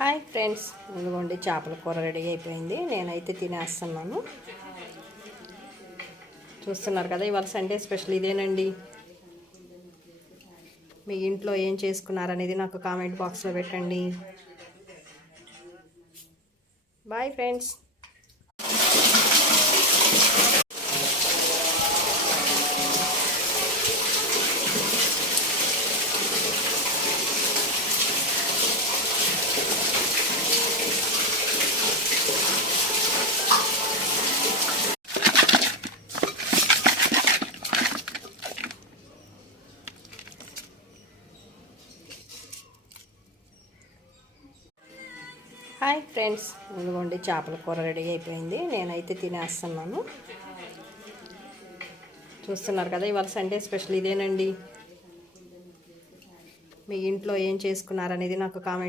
Hi friends, ఇదిగోండి చేపల కూర రెడీ అయిపోయింది. నేనైతే తినేస్తున్నాను. చూస్తున్నారు కదా, ఇవాళ సండే స్పెషల్ ఇదేనండి. మీ ఇంట్లో ఏం చేసుకున్నారనేది నాకు కామెంట్ బాక్స్లో పెట్టండి. Bye friends. హాయ్ ఫ్రెండ్స్, ఇదిగోండి చేపల కూర రెడీ అయిపోయింది. నేనైతే తినేస్తున్నాను. చూస్తున్నారు కదా, ఇవాళ సండే స్పెషల్ ఇదేనండి. మీ ఇంట్లో ఏం చేసుకున్నారనేది నాకు కామెంట్